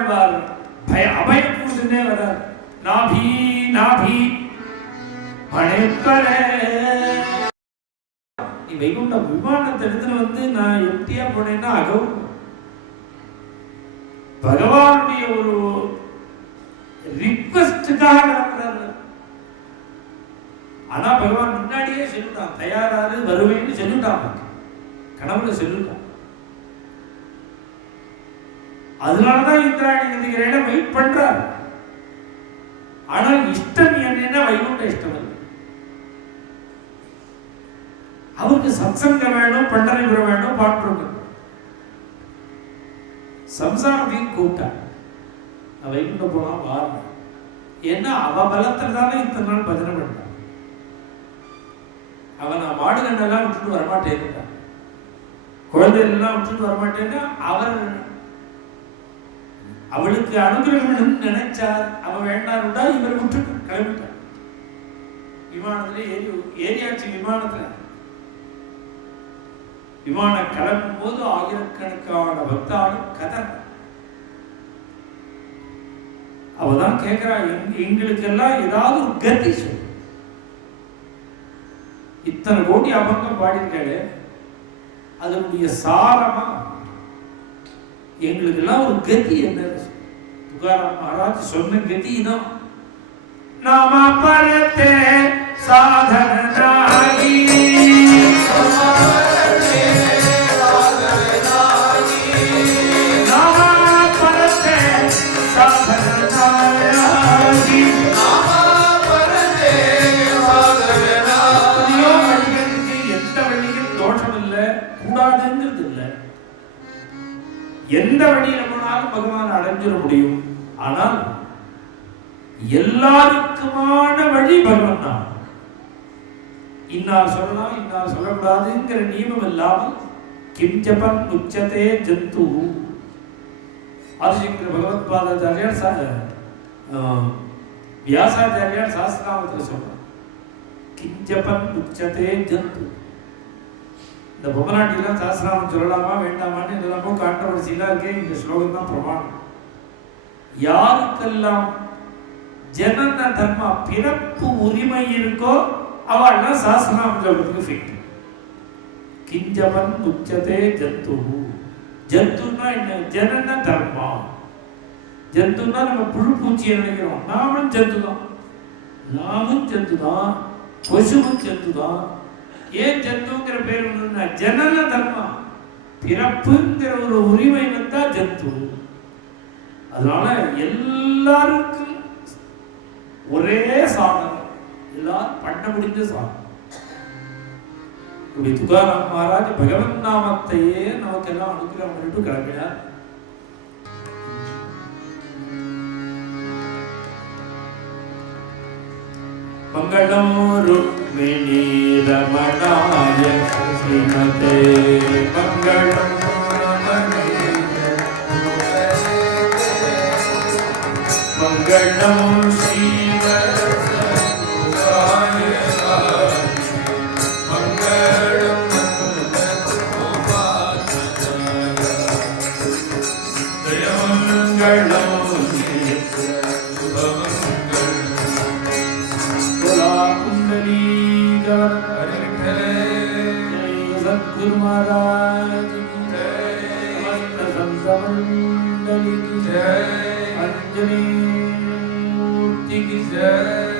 நம்மாழ்வார் அபயம் கொடுத்துட்டே வர்றார். நாபி நாபி மணிப்பரே. நீ வைகுண்ட விமானத்தை எடுத்துட்டு வந்து நான் எம்டியா போனேன்னா அகவும் பகவானுடைய ஒரு ரிக்வெஸ்டுக்காக நடக்கிறார். ஆனா பகவான் முன்னாடியே சொல்லிட்டான், தயாராரு வருவேன்னு சொல்லிட்டான், கனவுல சொல்லிட்டான். அதனாலதான் இந்திராணி நதிகரையில வெயிட் பண்றார். ஆனால் இஷ்டம் என்னன்னா வைகுண்ட இஷ்டம் இல்லை. அவருக்கு சத்சங்கம் வேணும், பண்டரிபுரம் வேணும், பாட்டு சம்சாரத்தையும் கூப்பிட்டார். வைகுண்ட போனா வாரணம். ஏன்னா அவ பலத்துல தானே இத்தனை நாள் பஜனை பண்ணான். அவன் நான் மாடு கண்ணெல்லாம் விட்டுட்டு வரமாட்டேன், குழந்தைகள் விட்டுட்டு வரமாட்டேன்னா அவர் அவளுக்கு அனுகிரகம் நினைச்சார். அவன் வேண்டாம்டா இவர் விட்டுட்டு கிளம்பிட்டார். விமானத்துல ஏரியாச்சு. விமானம் கிளம்பும் போது ஆயிரக்கணக்கான பக்தாலும் கதை. அவதான் கேட்கிறா, எங்களுக்கு எல்லாம் ஏதாவது ஒரு கதி சொல்லு. இத்தனை கோடி அபங்கம் பாடியிருக்காரு, அதனுடைய சாரமா எங்களுக்கு எல்லாம் ஒரு கதி என்ன? துகாராம் மகாராஜ் சொன்ன கதி தான். நாம பரத்தே சாதனாகி எந்த வழியில போனாலும் பகவான் அடைஞ்சிட முடியும். ஆனால் எல்லாருக்குமான வழி பகவான் தான். இன்னார் சொல்லலாம், இன்னார் சொல்லக்கூடாதுங்கிற நியமம் இல்லாமல் கிம் ஜபன் உச்சதே ஜந்து. ஆதிசங்கர பகவத் பாதாச்சாரியார் வியாசாச்சாரியார் சாஸ்திராமத்தில் சொல்றார், கிம் ஜபன் உச்சதே ஜந்து. இந்த பொம்மநாட்டிலாம் சாஸ்திராமம் சொல்லலாமா வேண்டாமான்னு இதெல்லாமோ கான்ட்ரவர்சியெல்லாம் இருக்கே. இந்த ஸ்லோகம் தான் பிரமாணம். யாருக்கெல்லாம் ஜனன தர்ம பிறப்பு உரிமை இருக்கோ அவள்லாம் சாஸ்திராமம் சொல்றதுக்கு ஃபிட். கிஞ்சபன் உச்சதே ஜந்து. ஜந்துன்னா என்ன? ஜனன தர்மா. ஜந்துன்னா நம்ம புழு பூச்சியை நினைக்கிறோம். நாமும் ஜந்து தான், நாமும் ஜந்து தான், பசுவும் ஜந்து தான். ஏன் ஜந்துங்கிற பேர் வந்ததுன்னா ஜனன தர்மம், பிறப்புங்கிற ஒரு உரிமை வந்தா ஜந்து. அதனால எல்லாருக்கும் ஒரே சாதனம், எல்லாரும் பண்ண முடிஞ்ச சாதனம். இப்படி துகாராம் மகாராஜ் பகவன் நாமத்தையே நமக்கெல்லாம் அனுகிரகம் பண்ணிட்டு கிளம்பினார். மங்களம் ருக்மிணி ரமணாய ஸ்ரீமதே மங்களம் மங்களம் सद्गुरु महाराज की जय, समस्त संत मंडली की जय, अंजनी मूर्ति की जय।